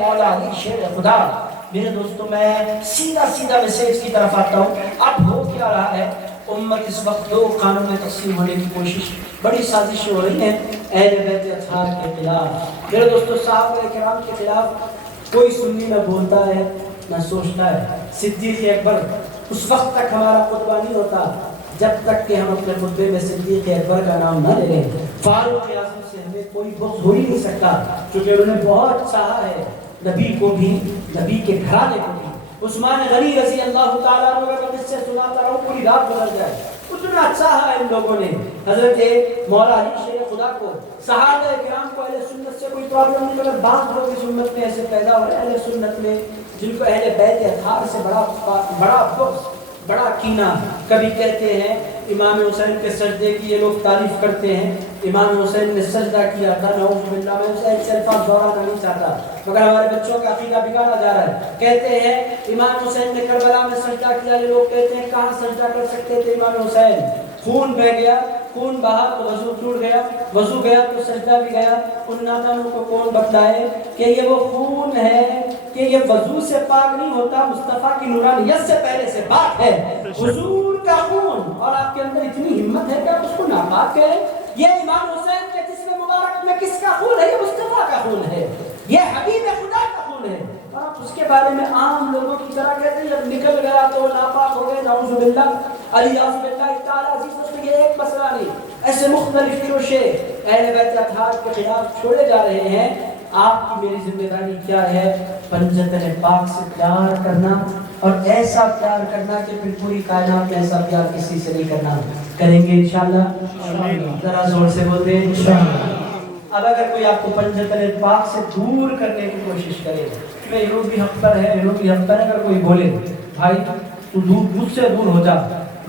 مولا علی شیر خدا۔ میرے دوستوں میں سیدھا میسیج کی طرف آتا ہوں۔ اب ہو کیا رہا ہے، امت اس وقت دو خانوں میں تقسیم ہونے کی کوشش، بڑی سازشیں ہو رہی ہیں اہل بیت اطہار کے خلاف۔ میرے دوستوں صحابہ کرام کے خلاف کوئی سنی نہ بولتا ہے نہ سوچتا ہے۔ صدیق اکبر اس وقت تک ہمارا خطبہ نہیں ہوتا جب تک کہ ہم اپنے خطبے میں صدیق اکبر کا نام نہ لے لیں۔ فاروق اعظم سے ہمیں کوئی بغض ہو ہی نہیں سکتا، کیونکہ انہوں نے بہت چاہا ہے نبی کو بھی، نبی کے گھرانے کو بھی۔ عثمان غنی رضی اللہ تعالیٰ عنہ کا قصہ سناتا رہوں پوری رات گزر جائے، اتنا چاہا ان لوگوں نے حضرت مولا علی شیر خدا کو۔ صحابہ کرام کو اہل سنت سے کوئی پرابلم نہیں، مگر بعض لوگ اس امت میں ایسے پیدا ہو رہے ہیں اہل سنت میں جن کو اہل بیت اطہار سے بڑا بغض، بڑا کینہ۔ کبھی کہتے ہیں امام حسین کے سجدے کی یہ لوگ تعریف کرتے ہیں، امام حسین نے سجدہ کیا تھا، نعوذ باللہ، میں اسے ایک الفاظ دہرانا نہیں چاہتا مگر ہمارے بچوں کا عقیدہ بگاڑا جا رہا ہے۔ کہتے ہیں امام حسین نے کربلا میں سجدہ کیا، یہ لوگ کہتے ہیں کہاں سجدہ کر سکتے تھے امام حسین، خون بہ گیا، خون بہا تو وضو ٹوٹ گیا، وضو گیا تو سجدہ بھی گیا۔ ان نادانوں کو کون بتلائے کہ یہ وہ خون ہے کہ یہ وضو سے پاک نہیں ہوتا، مصطفیٰ کی نورانیت سے پہلے سے پاک ہے، حضور کا خون، اور آپ کے اندر اتنی ہمت ہے کہ آپ اس کو ناپاک ہے۔ یہ امام حسین کے جسم مبارک میں کس کا خون ہے؟ یہ مصطفیٰ کا خون ہے، یہ حبیب خدا کا خون ہے، اور آپ اس کے بارے میں عام لوگوں کی طرح کہتے ہیں جب نکل گیا تو ناپاک ہو گئے، نعوذ باللہ، الیاذ باللہ تعالیٰ عزیز۔ یہ ایک مسئلہ نہیں، ایسے مختلف تروشے اہل بیت اطہار کے خلاف چھوڑے جا رہے ہیں۔ آپ کی میری ذمہ داری کیا ہے؟ پنجتن پاک سے پیار کرنا، اور ایسا پیار کرنا کہ پھر پوری کائنات میں ایسا پیار کسی سے نہیں کرنا۔ کریں گے انشاءاللہ؟ ذرا زور سے بول دیں انشاءاللہ۔ اب اگر کوئی آپ کو پنجتن پاک سے دور کرنے کی کوشش کرے، میں یہ بھی حق پر ہے، یہ بھی حق پر ہے، اگر کوئی بولے بھائی تو مجھ سے دور ہو جا،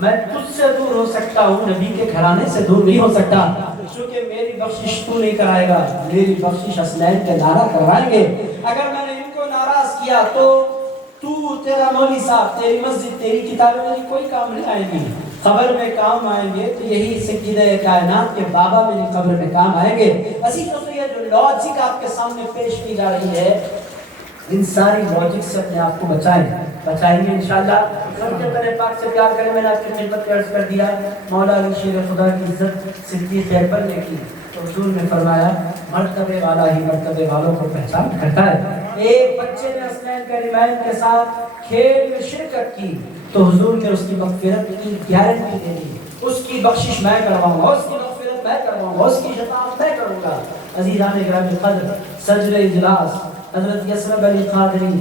میں تجھ سے دور ہو سکتا ہوں، نبی کے گھرانے سے دور نہیں ہو سکتا، چونکہ میری بخشش تو نہیں کرائے گا، میری بخشش حسنین کے نعرہ کروائیں گے۔ اگر میں نے ان کو ناراض کیا تو تو، تیرا مولوی صاحب، تیری مسجد، تیری کتابیں میری کوئی کام نہیں آئیں گی۔ قبر میں کام آئیں گے تو یہی سیدہ کائنات کے بابا میری قبر میں کام آئیں گے۔ اسی طرح یہ جو لاجک آپ کے سامنے پیش کی جا رہی ہے، ان ساری لاجک سے اپنے آپ کو بچائیں گے انشاءاللہ۔ پنجتن پاک سے پیار کریں۔ میں نے آپ کی خدمت میں عرض کر دیا مولا علی شیر خدا کی عزت صدیق اکبر نے کی تو حضور نے فرمایا مرتبے والا ہی مرتبے والوں کو پہچان کرتا ہے۔ ایک بچے نے حسنین کا ریمائن کے ساتھ کھیل میں شرکت کی تو حضور نے اس کی مغفرت کی گارنٹی دے دی، اس کی بخشش میں کرواؤں گا، اس کی مغفرت میں کرواؤں گا، اس کی شفاعت میں کروں گا۔ عزیزان گرامی قدر، صدر اجلاس حضرت یسرب علی قادری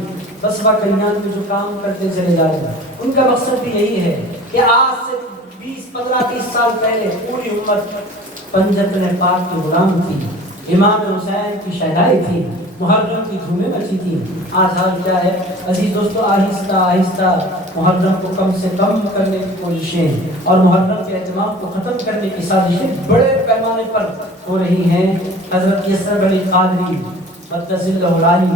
بسوا کلیان میں جو کام کرتے چلے جا رہے ہیں، ان کا مقصد بھی یہی ہے کہ آج سے 20-15-30 سال پہلے پوری امت پنجتن پاک کی غلام تھی، امام حسین کی شہدائی تھی، محرم کی دھومیں مچی تھی۔ آج حال کیا ہے عزیز دوستو؟ آہستہ آہستہ محرم کو کم سے کم کرنے کی کوششیں اور محرم کے اہتمام کو ختم کرنے کی سازشیں بڑے پیمانے پر ہو رہی ہیں۔ حضرت یسرب علی قادری قدس اللہ العالی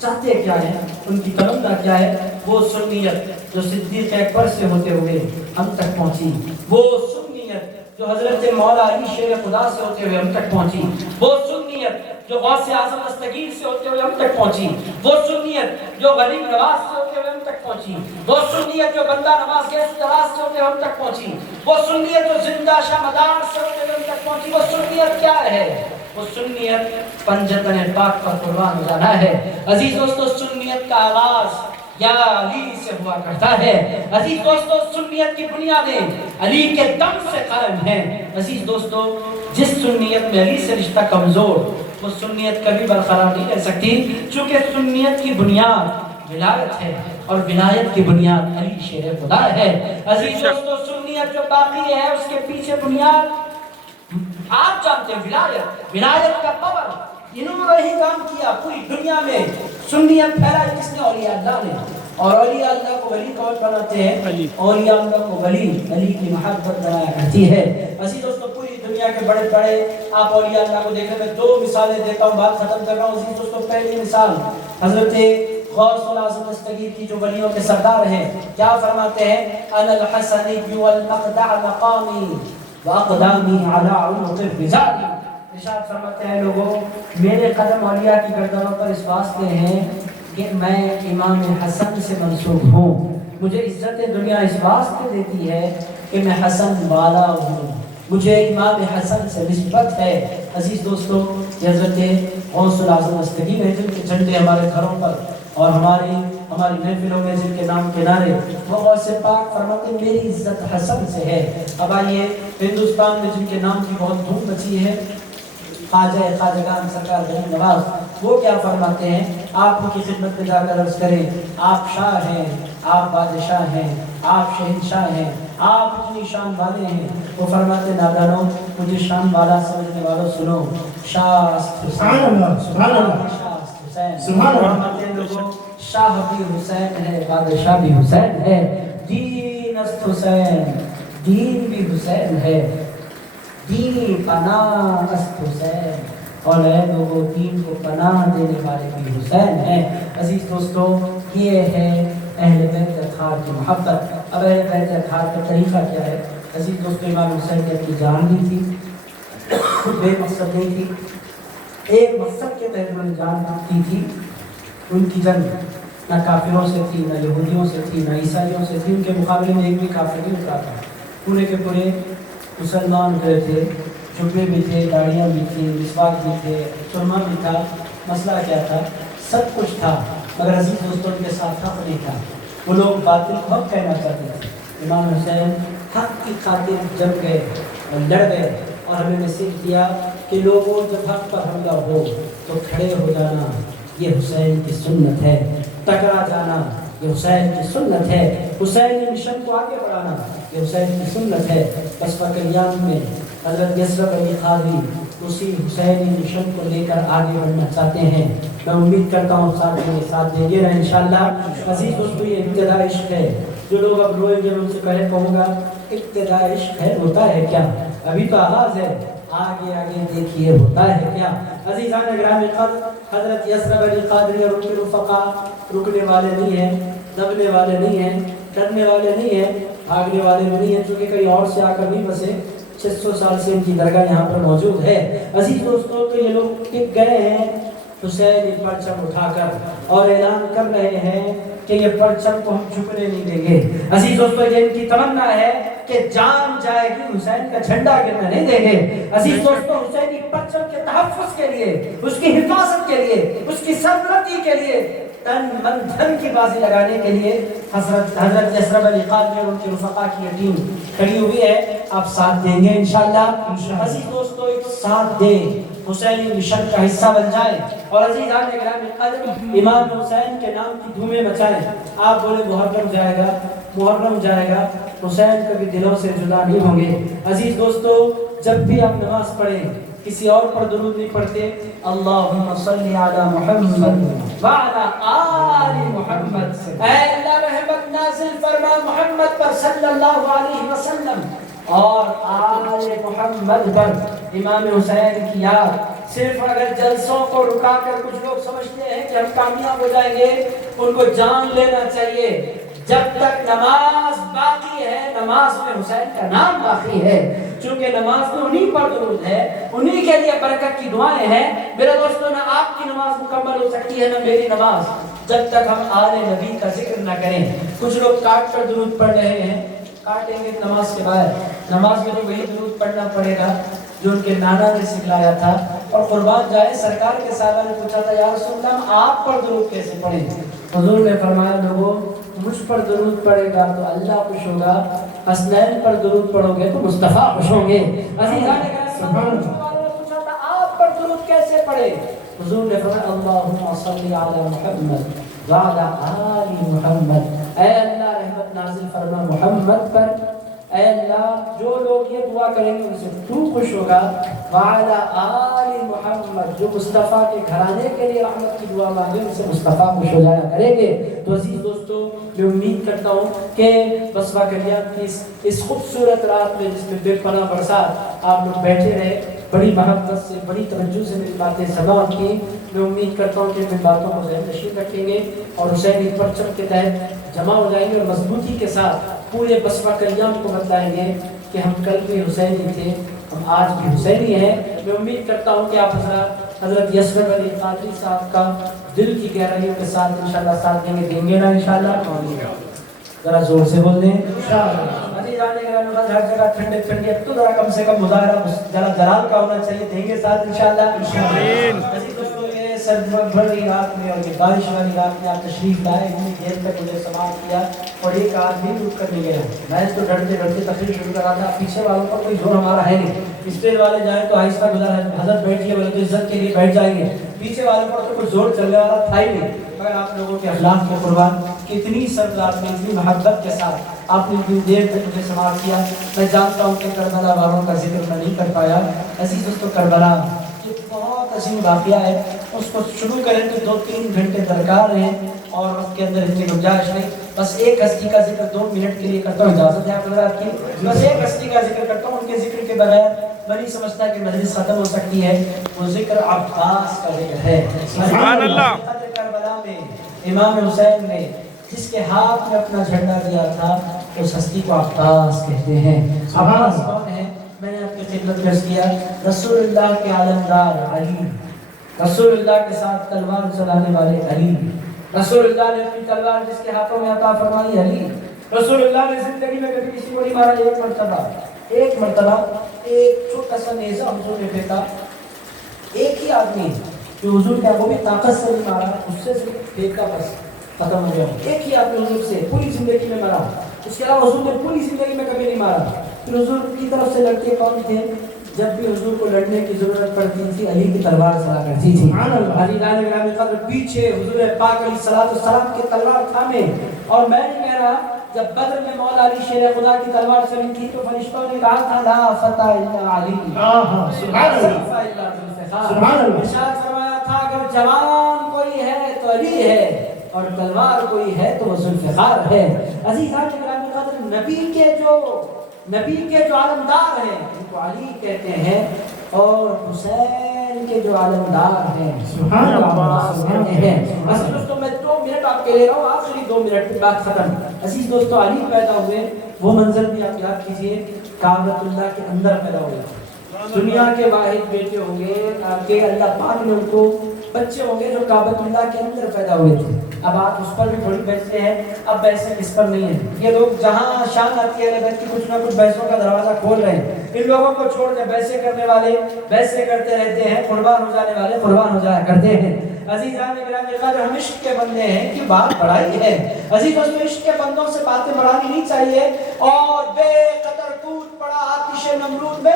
چاہتے کیا ہے، ان کی تمنا کیا ہے؟ وہ سنیت جو صدیق اکبر سے ہوتے ہوئے ہم تک پہنچی، وہ سنیت جو حضرت مولا علی شیر خدا سے ہوتے ہوئے ہم تک پہنچی، وہ سنیت جو غوث اعظم دستگیر سے ہوتے ہوئے ہم تک پہنچی، وہ سنیت جو غریب نواز سے ہوتے ہوئے ہم تک پہنچی، وہ سنیت جو بندہ نواز گیس دراز سے ہوتے ہوئے ہم تک پہنچی، وہ سنیت جو زندہ شاہ مدار سے ہوتے ہوئے ہم تک پہنچی۔ وہ سنیت کیا ہے؟ وہ سنیت پنجتن پاک پر قربان ہو جانا ہے۔ عزیز دوستو، سنیت کا آغاز یا علی سے ہوا کرتا ہے۔ عزیز دوستو، سنیت کی بنیادیں علی کے دم سے قائم ہیں۔ عزیز دوستو، جس سنیت میں علی سے رشتہ کمزور، وہ سنیت کبھی برقرار نہیں رہ سکتی، چونکہ سنیت کی بنیاد ولایت ہے اور ولایت کی بنیاد علی شیر خدا ہے۔ عزیز دوستو، سنیت جو باقی ہے اس کے پیچھے بنیاد آپ جانتے ہیں، ولایت کا پاور، انہوں نے ہی کام کیا پوری دنیا میں۔ سنیت پھیلائی کس نے؟ اولیاء اللہ نے۔ اور اولیاء اللہ کو ولی کون بناتے ہیں؟ اولیاء اللہ کو ولی علی کی محبت بنایا کرتی ہے۔ عزیز دوستو، پوری دنیا کے بڑے بڑے آپ اولیاء اللہ کو دیکھیں، میں 2 مثالیں دیتا ہوں، بات ختم کر رہا ہوں۔ عزیز دوستو، پہلی مثال حضرت غوث الاعظم دستگیر کی جو ولیوں کے سردار ہیں، کیا فرماتے ہیں؟ انا الحسنی والاقدع مقامی واقدامی علی عنق الرجال۔ ارشاد فرماتے ہیں لوگوں میرے قدم اولیاء کی گردنوں پر اس واسطے ہیں کہ میں امام حسن سے منسوب ہوں. مجھے عزت دنیا اس واسطے دیتی ہے کہ میں حسن والا ہوں. مجھے امام حسن سے نسبت ہے. عزیز دوستو یہ حضرت غوث الاعظم استگیر ہیں جن کے جھنڈے ہمارے گھروں پر اور ہماری محفلوں میں جن کے نام کے نعرے وہ غوث پاک فرماتے ہیں میری عزت حسن سے ہے. اب آئیے ہندوستان میں جن کے نام کی بہت دھوم مچی ہے خواجگان سرکار غریب نواز وہ کیا فرماتے ہیں آپ کی خدمت میں جا کر عرض کریں آپ شاہ ہیں آپ بادشاہ ہیں آپ شہنشاہ ہیں آپ اتنی شان والے ہیں. وہ فرماتے ہیں نادانوں مجھے شان والا سمجھنے والوں سنو شاہ سبحان اللہ سبحان اللہ سبحان اللہ. فرماتے ہیں لوگوں شاہ بھی حسین ہے بادشاہ بھی حسین ہے دین است حسین دین بھی حسین ہے دین پناہ است حسین اور اے لوگوں دین کو پناہ دینے والے بھی حسین ہیں. عزیز دوستو یہ ہے اہل بیت اطہار کی محبت. اب اہل بیت اطہار کا طریقہ کیا ہے؟ عزیز دوستو امام حسین نے اپنی جان دی تھی بے مقصد نہیں تھی. ایک مقصد کے تحت انہوں نے جان دی تھی. ان کی جنگ نہ کافروں سے تھی نہ یہودیوں سے تھی نہ عیسائیوں سے تھی. ان کے مقابلے میں ایک بھی کافر نہیں اترا تھا. پورے کے پورے مسلمان اترے تھے. جبے بھی تھے داڑیاں بھی تھیں مسواک بھی تھے سرما بھی تھا. مسئلہ کیا تھا؟ سب کچھ تھا مگر عزیز دوستوں کے ساتھ حق نہیں تھا. وہ لوگ باطل کو حق کہنا چاہتے تھے. امام حسین حق کی خاطر جم گئے اور لڑ گئے اور ہمیں نصیحت کیا کہ لوگوں جب حق پر حملہ ہو تو کھڑے ہو جانا یہ حسین کی سنت ہے. ٹکرا جانا یہ حسین کی سنت ہے. حسین مشن کو آگے بڑھانا یہ حسین کی سنت ہے. بس ایام میں حضرت یسرب علی قادری اسی حسینی مشن کو لے کر آگے بڑھنا چاہتے ہیں. میں امید کرتا ہوں ساتھ دیں گے نا انشاءاللہ. عزیز دوستو یہ ابتدا عشق ہے. جو لوگ اب روئیں گے ان سے پہلے کہوں گا ابتدا عشق ہے ہوتا ہے کیا؟ ابھی تو آغاز ہے. آگے آگے دیکھیے ہوتا ہے کیا. عزیزان گرامی قدر حضرت یسرب علی قادری اور ان کے رفقا رکنے والے نہیں ہیں دبنے والے نہیں ہیں ڈرنے والے نہیں ہیں بھاگنے والے نہیں ہیں چونکہ کہیں اور سے آ کر نہیں بسے. 600 سال سے ان کی درگاہ یہاں پر موجود ہے. عزیز دوستوں تو یہ لوگ ٹک گئے ہیں حسین پرچم اٹھا کر اور اعلان کر رہے ہیں کہ یہ پرچم کو ہم جھکنے نہیں دیں گے. عزیز دوستو یہ ان کی تمنا ہے کہ جان جائے گی حسین کا جھنڈا گرنے نہیں دیں گے. عزیز دوستو حسینی پرچم کے تحفظ کے لیے اس کی حفاظت کے لیے اس کی سربلندی کے لیے تن من دھن کی بازی لگانے کے لیے حضرت یسرب علی قادری اور ان کے رفقا کی یہ ٹیم کھڑی ہوئی ہے. آپ ساتھ دیں گے انشاءاللہ. عزیز دوستو ایک ساتھ دیں حسینی مشن کا حصہ بن جائیں اور عزیزان گرامی قدر امام حسین کے نام کی دھومیں مچائیں. آپ بولے محرم جائے گا حسین کبھی دلوں سے جدا نہیں ہوں گے. عزیز دوستو جب بھی آپ نماز پڑھیں کسی اور پر درود نہیں پڑھتے اللہم صلی علی محمد وعلی آل محمد. اے اللہ رحمت نازل فرما محمد پر صلی اللہ علیہ وسلم اور آل محمد پر. امام حسین کی یاد صرف اگر جلسوں کو رکا کر کچھ لوگ سمجھتے ہیں کہ ہم کامیاب ہو جائیں گے ان کو جان لینا چاہیے. جب تک نماز باقی ہے نماز میں حسین کا نام باقی ہے. چونکہ نماز میں انہی پر درود ہے انہی کے لیے برکت کی دعائیں ہیں. میرے دوستو نہ آپ کی نماز مکمل ہو سکتی ہے نہ میری نماز جب تک ہم آل نبی کا ذکر نہ کریں. کچھ لوگ کاٹ کر درود پڑھ رہے ہیں. کاٹیں گے نماز کے بعد نماز میں تو وہی درود پڑھنا پڑے گا جو ان کے نانا نے سکھلایا تھا. اور قربان جائے سرکار کے صحابہ نے پوچھا تھا یا رسول اللہ آپ پر درود کیسے پڑھیں؟ حضور نے فرمایا لوگوں مجھ پر درود پڑے گا تو اللہ خوش ہوگا حسنین پر درود پڑھو گے تو مصطفیٰ خوش ہوں گے. عزیزان گرامی نے پوچھا تھا آپ پر درود کیسے پڑھے؟ حضور نے فرمایا اللہم صلی علی محمد وعلی آل محمد. اے اللہ رحمت نازل فرما محمد پر. اے اللہ جو لوگ یہ دعا کریں گے ان سے تو خوش ہوگا. وعلی آل محمد جو مصطفیٰ کے گھرانے کے لیے رحمت کی دعا مانگے ان سے مصطفیٰ خوش ہو جایا کریں گے. تو عزیز دوستو میں امید کرتا ہوں کہ بسوا کلیان کی اس خوبصورت رات میں جس میں بے پناہ برسات آپ لوگ بیٹھے رہے بڑی محبت سے بڑی توجہ سے میری باتیں سماعت کی. میں امید کرتا ہوں کہ ان باتوں کو ذہن نشین رکھیں گے اور حسینی پرچم کے تحت جمع ہو جائیں گے اور مضبوطی کے ساتھ پورے بسوا کلیان کو بتلائیں گے کہ ہم کل بھی حسینی تھے آج بھی حسینی ہیں. میں امید کرتا ہوں کہ آپ حضرت یسر علی قادری صاحب کا دل کی گہرائیوں کے ساتھ انشاءاللہ ساتھ دیں گے نا انشاءاللہ. ذرا زور سے بول دیں انشاءاللہ. علی جانے کے بعد ہر جگہ ٹھنڈے ٹھنڈے اب تو ذرا کم سے کم مظاہرہ ذرا جلال کا ہونا چاہیے. دیں گے ساتھ انشاءاللہ. عزیز دوستو یہ سرد بھری رات میں اور یہ بارش والی رات میں آپ تشریف لائے. اتنی دیر تک مجھے سماعت کیا اور ایک آدمی رک کر نہیں گیا. میں تو ڈرتے ڈرتے تقریر شروع کر رہا تھا. پیچھے والوں پر کوئی زور ہمارا ہے نہیں. اسٹیج والے جائیں تو آہستہ گزار حضرت بیٹھیے بولے تو عزت کے لیے بیٹھ جائیں گے. پیچھے والوں پر تو کوئی زور چلنے والا تھا ہی نہیں. مگر آپ لوگوں کے اخلاق کے قربان کتنی سردار میں اتنی محبت کے ساتھ آپ نے اتنی دیر تک مجھے سماعت کیا. میں جانتا ہوں کہ کربلا والوں کا ذکر میں نہیں کر پایا. عزیز دوستو کربلا یہ بہت عظیم واقعہ ہے. اس کو شروع کریں تو 2-3 گھنٹے درکار ہیں اور اس کے اندر اتنی گنجائش نہیں. بس ایک ہستی کا ذکر 2 منٹ کے لیے کرتا ہوں. اجازت ہے آپ حضرات کی؟ بس ایک ہستی کا ذکر کرتا ہوں. ان کے ذکر کے بغیر میں نہیں سمجھتا کہ مجلس ختم ہو سکتی ہے. وہ ذکر عباس کا ذکر ہے. سبحان اللہ. کربلا میں امام حسین نے جس کے ہاتھ میں اپنا جھنڈا دیا تھا اس ہستی کو عباس کہتے ہیں. عباس کون ہے؟ میں نے آپ کی خدمت میں عرض کیا رسول اللہ کے علمدار علی. رسول اللہ کے ساتھ تلوار چلانے والے علی. رسول اللہ نے اپنی تلوار جس کے ہاتھوں میں عطا فرمائی علی. رسول اللہ نے زندگی میں کبھی کسی کو نہیں مارا. ایک مرتبہ ایک چھوٹا سا نیزہ حضور نے پھینکا. ایک ہی آدمی جو حضور کا وہ بھی طاقت سے نہیں مارا, اس سے صرف پھینکا بس ختم ہو گیا. ایک ہی آدمی حضور سے پوری زندگی میں مارا. اس کے علاوہ حضور نے پوری زندگی میں کبھی نہیں مارا. پھر حضور کی طرف سے لڑکے کون تھے؟ جب بھی حضور کو لڑنے کی ضرورت پڑتی تھی علی کی تلوار چلا کرتی تھی. علی جانے گرامی قدر پیچھے حضور پاک علیہ السلام کی تلوار تھامے. اور میں نہیں کہہ رہا, جب بدر میں مولا علی شیر خدا کی تلوار چلی تھی تو فرشتوں نے کہا تھا لا فتح الا علی. سبحان اللہ. ارشاد فرمایا تھا اگر جوان کوئی ہے تو علی ہے اور تلوار کوئی ہے تو وہ ذوالفقار ہے. عزیزان گرامی قدر نبی کے جو علمدار ہیں ان کو علی کہتے ہیں اور حسین کے جو علمدار ہیں سبحان اللہ کہتے ہیں. عزیز دوستو میں 2 منٹ آپ کے لے رہا ہوں, آخری 2 منٹ کی بات ختم. عزیز دوستو علی پیدا ہوئے وہ منظر بھی آپ یاد کیجئے کعبۃ اللہ کے اندر پیدا ہوئے. دنیا کے واحد بیٹے ہوں گے کہ اللہ پاک نے ان کو بچے ہوں گے جو کعبۃ اللہ کے اندر پیدا ہوئے تھے. اب آپ اس پر بھی تھوڑی بحثیں ہیں, اب بحثیں اس پر نہیں ہیں. یہ لوگ جہاں شان آتی ہے بیت کی کچھ نہ کچھ بحثوں کا دروازہ کھول رہے ہیں. ان لوگوں کو چھوڑ دیں. بحثیں کرنے والے بحثیں کرتے رہتے ہیں, قربان ہو جانے والے قربان ہو جایا کرتے ہیں. عزیزان گرامی قدر ہم عشق کے بندے ہیں کہ بات بڑھائی ہے. عزیز دوستو عشق کے بندوں سے باتیں بڑھانی نہیں چاہیے. اور بے قدر کود پڑا آتش نمرود میں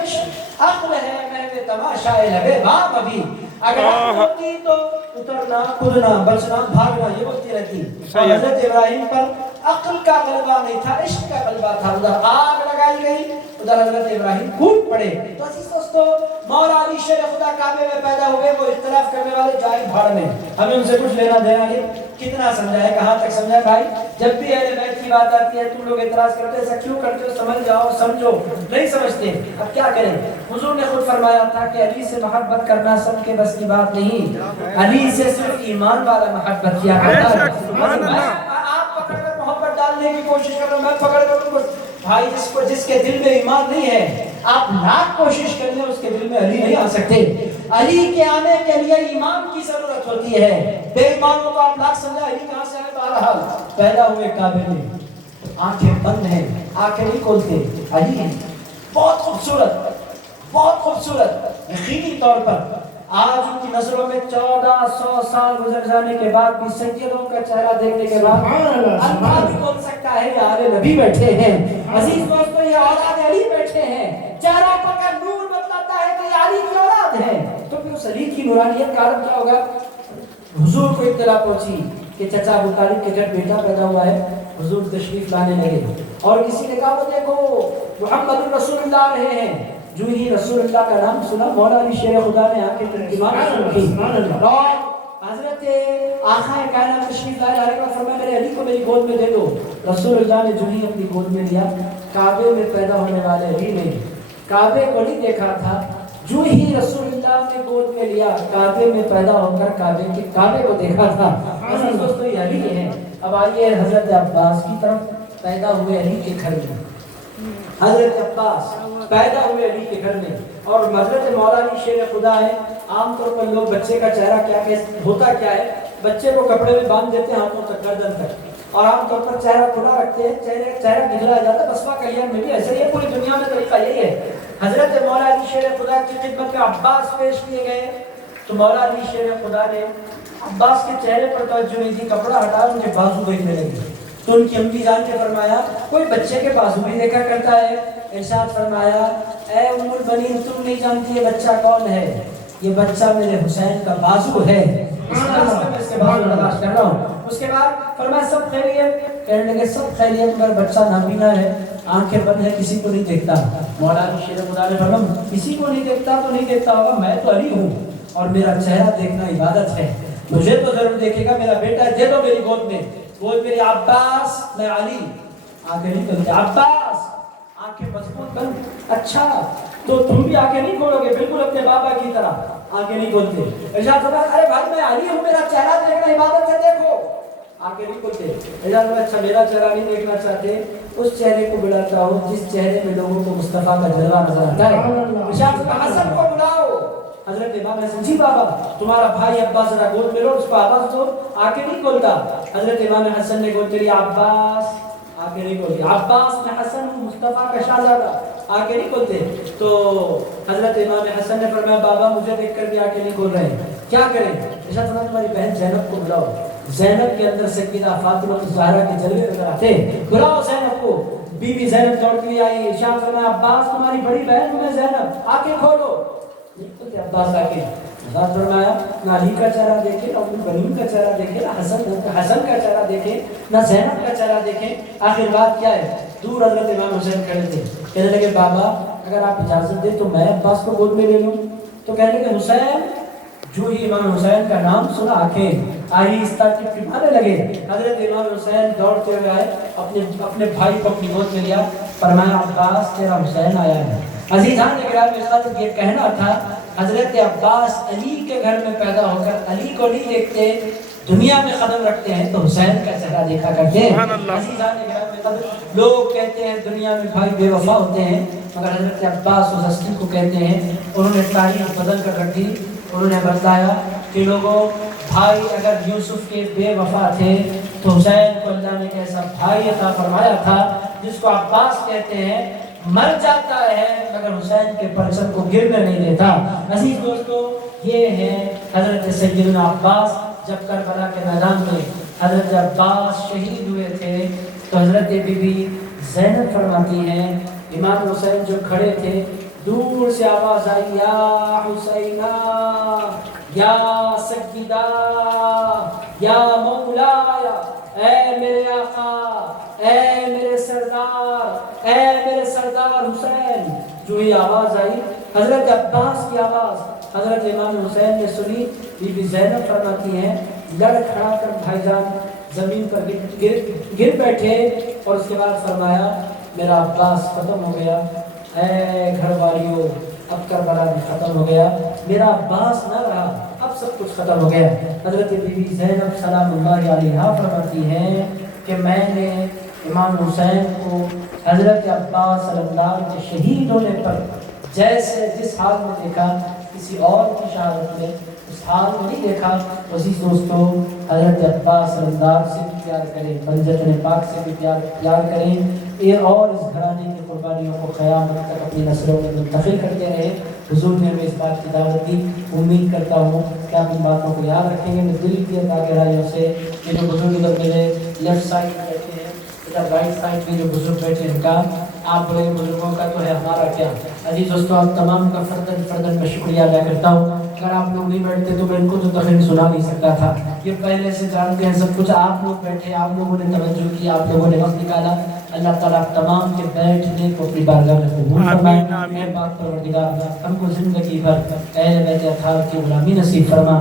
عقل ہے محو تماشا لبے باب ابھی. اگر عقل ہوتی تو اترنا کودنا بچنا بھاگنا یہ بولتی رہتی. اور حضرت ابراہیم پر عقل کا غلبہ نہیں تھا, عشق کا غلبہ تھا. ادھر آگ لگائی گئی, ادھر حضرت ابراہیم کود پڑے. تو عزیز دوستو مولا علی شیر خدا کعبے میں پیدا ہوئے, وہ اختلاف کرنے والے جائے بھاڑ میں, ہمیں ان سے کچھ لینا دینا نہیں. کتنا سمجھائے, کہاں تک سمجھائے بھائی؟ جب بھی اہل بیت کی بات آتی ہے تم لوگ اعتراض کرتے ایسا کیوں کرتے ہو؟ سمجھ جاؤ سمجھو, نہیں سمجھتے. اب کیا کریں؟ حضور نے خود فرمایا تھا کہ علی سے محبت کرنا سب کے بس کی بات نہیں, علی سے صرف ایمان والا محبت کیا کرتا ہے. آپ پکڑ کر محبت ڈالنے کی کوشش کر رہے ہو, میں پکڑ کر بھائی جس کے دل میں ایمان نہیں ہے آپ لاکھ کوشش کر لیں اس کے دل میں علی نہیں آ سکتے. علی کے آنے کے لیے ایمان کی ضرورت ہوتی ہے. بے ایمانوں کو آپ لاکھ سمجھا علی کہاں سے آئے؟ بہرحال پیدا ہوئے کعبے میں, آنکھیں بند ہیں, آنکھیں نہیں کھولتے, علی ہیں. بہت خوبصورت یقینی طور پر آج ان کی نظروں میں 1400 سال گزر جانے کے بعد بھی سیدوں کا چہرہ دیکھنے کے بعد اللہ بھی بول سکتا ہے یہ آل نبی بیٹھے ہیں. عزیز دوستو یہ اولاد علی بیٹھے ہیں. چہرہ پر کا نور بتلاتا ہے کہ یہ علی کی اولاد ہے. تو پھر اس علی کی نورانیت کا عالم کیا ہوگا؟ حضور کو اطلاع پہنچی کہ چچا ابو طالب کے گھر بیٹا پیدا ہوا ہے. حضور تشریف لانے لگے اور کسی نے کہا وہ دیکھو محمد رسول اللہ آ رہے ہیں. جو ہی رسول اللہ کا نام سنا مولا علی شیر خدا نے آ کے ترجمان سنی اور حضرت آقا کائنات تشریف لائے علیہ وسلم فرمایا میرے علی کو میری گود میں دے دو. رسول اللہ نے جو ہی اپنی گود میں لیا, کعبے میں پیدا ہونے والے علی نے کعبے کو نہیں دیکھا تھا. جو ہی رسول اللہ نے گود میں لیا کعبے میں پیدا ہو کر کعبے کو دیکھا تھا. عزیز دوستو یہ علی ہے. اب آئیے حضرت عباس کی طرف. پیدا ہوئے علی کے گھر میں, حضرت عباس پیدا ہوئے علی کے گھر میں، اور حضرت مولانا شیر خدا ہے. عام طور پر لوگ بچے کا چہرہ کیا ہوتا کیا ہے، بچے کو کپڑے میں باندھ دیتے ہیں ہاتھوں تک گردن تک، اور عام طور پر چہرہ کھلا رکھتے ہیں، چہرہ دکھلایا جاتا ہے. بسوا کلیان میں بھی ایسے ہی ہے، پوری دنیا میں طریقہ یہی ہے. حضرت مولانا شیر خدا کی خدمت میں عباس پیش کیے گئے تو مولانا شیر خدا نے عباس کے چہرے پر توجہ نہیں دی، کپڑا ہٹا ان کے بازو دیکھنے لگے. تو ان کی امی جان نے فرمایا کوئی بچے کے بازو بھی دیکھا کرتا ہے. ارشاد فرمایا اے ام البنین تم نہیں جانتی یہ بچہ کون ہے، یہ بچہ میرے حسین کا بازو ہے، اس واسطے میں اس کے بازو تلاش کر رہا ہوں. اس کے بعد فرمایا سب خیریت، کہنے لگے سب خیریت مگر بچہ نابینا ہے، آنکھیں بند ہے، کسی کو نہیں دیکھتا. مولانا شیر خدا نے فرمایا کسی کو نہیں دیکھتا تو نہیں دیکھتا ہوگا، میں تو علی ہوں اور میرا چہرہ دیکھنا عبادت ہے، مجھے تو ضرور دیکھے گا. میرا بیٹا ہے، دے دو میری گود میں. بول میری عباس میں علی. آنکھیں نہیں کھولتے. عباس آنکھیں مضبوط بند. اچھا تو تم بھی آنکھیں نہیں کھولو گے بالکل اپنے بابا کی طرح؟ آنکھیں نہیں کھولتے. ارشاد فرمایا ارے بھائی میں علی ہوں، میرا چہرہ دیکھنا عبادت ہے، دیکھو. آنکھیں نہیں کھولتے. ارشاد فرمایا اچھا میرا چہرہ نہیں دیکھنا چاہتے، اس چہرے کو بلاتا ہوں جس چہرے میں لوگوں کو مصطفیٰ کا جلوہ نظر آتا ہے. ارشاد فرمایا حسن کو بلاؤ. حضرت امام حسن جی بابا تمہارا بھائی عباس ذرا گود میں لو، اس کو آواز دو. آنکھیں نہیں کھولتا. حضرت امام حسن نے گود کری عباس، آنکھیں نہیں کھولتی. عباس میں حسن مصطفیٰ کا شہزادہ، آنکھیں نہیں کھولتے. تو حضرت امام حسن نے فرمایا بابا مجھے دیکھ کر بھی آنکھیں نہیں کھول رہے، کیا کریں؟ ارشاد فرمایا تمہاری بہن زینب کو بلاؤ. زینب کے اندر سیدہ فاطمہ الزہرا کے جلوے نظر آتے، بلاؤ زینب کو. بی بی زینب دوڑتی ہوئی آئی. ارشاد فرمایا عباس تمہاری بڑی بہن ہوں میں زینب، آنکھیں کھولو. عباس آگے حضرت فرمایا نہ علی کا چہرہ دیکھے، نہ ام البنین کا چہرہ دیکھے، نہ حسن کا چہرہ دیکھے، نہ زینب کا چہرہ دیکھے. آخر بات کیا ہے؟ دور حضرت امام حسین کھڑے تھے. کہنے لگے بابا اگر آپ اجازت دیں تو میں عباس کو گود میں لے لوں. تو کہنے لگے حسین. جو ہی امام حسین کا نام سنا آنکھیں آہستہ ٹپٹپانے لگے. حضرت امام حسین دوڑتے ہوئے آئے، اپنے بھائی کو اپنی گود میں لیا. فرمایا عباس تیرا حسین آیا ہے. عزیزان گرامی خاطر یہ کہنا تھا حضرت عباس علی کے گھر میں پیدا ہو کر علی کو نہیں دیکھتے، دنیا میں قدم رکھتے ہیں تو حسین کا چہرہ دیکھا کرتے ہیں. عزیزان گرامی خاطر لوگ کہتے ہیں دنیا میں بھائی بے وفا ہوتے ہیں، مگر حضرت عباس و ہستی کو کہتے ہیں انہوں نے تاریخ بدل کر رکھ دی. انہوں نے بتایا کہ لوگوں بھائی اگر یوسف کے بے وفا تھے تو حسین کو اللہ نے کیسا بھائی عطا فرمایا تھا جس کو عباس کہتے ہیں. مر جاتا ہے مگر حسین کے پرچم کو گرنے نہیں دیتا. عزیز دوستو یہ ہے حضرت سیدنا عباس. جب کربلا کے میدان میں حضرت عباس شہید ہوئے تھے تو حضرت بی بی زینب فرماتی ہیں امام حسین جو کھڑے تھے دور سے آواز آئی یا حسینہ یا سیدہ یا مولا، اے میرے آقا، اے میرے سردار، اے میرے سردار حسین. جو ہی آواز آئی حضرت عباس کی آواز حضرت امام حسین نے سنی. بی بی زینب فرماتی ہیں لڑ کھڑا کر بھائی جان زمین پر گر بیٹھے اور اس کے بعد فرمایا میرا عباس ختم ہو گیا. اے گھر والیوں اب کربلا میں ختم ہو گیا، میرا عباس نہ رہا، اب سب کچھ ختم ہو گیا. حضرت بی بی زینب سلام اللہ علیہا فرماتی ہیں کہ میں نے امام حسین کو حضرت عباس صلی اللہ علیہ وسلم کے شہید ہونے پر جیسے جس حال میں دیکھا کسی اور کی شہادت میں اس حال میں نہیں دیکھا. عزیز دوستو حضرت عباس صلی اللہ علیہ وسلم سے بھی پیار کریں، بنجتن پاک سے بھی پیار کریں یہ اور اس گھرانے کی قربانیوں کو قیامت تک اپنی نسلوں میں منتقل کرتے رہیں. حضور نے ہمیں اس بات کی دعوت دی. امید کرتا ہوں کہ آپ ان باتوں کو یاد رکھیں گے. میں دل کی گہرائیوں سے یہ جو بزرگ ادھر میرے لیفٹ سائڈ میں بیٹھے ہیں، ادھر رائٹ سائڈ میں جو بزرگ بیٹھے ہیں ان کا آپ بڑے بزرگوں کا تو ہے، ہمارا کیا. عزیز دوستو آپ تمام کا فردن میں شکریہ ادا کرتا ہوں. اگر آپ لوگ نہیں بیٹھتے تو میں ان کو تو تقریر سنا نہیں سکتا تھا. یہ پہلے سے جانتے ہیں سب کچھ. آپ لوگ بیٹھے، آپ لوگوں نے توجہ کی، آپ لوگوں نے وقت نکالا. اللہ تعالیٰ آپ تمام کے بیٹھنے کو اپنی بارگاہ میں قبول فرمائے. اے پاک پروردگار ہم کو زندگی بھر اہل بیت اطہار کی غلامی نصیب فرما.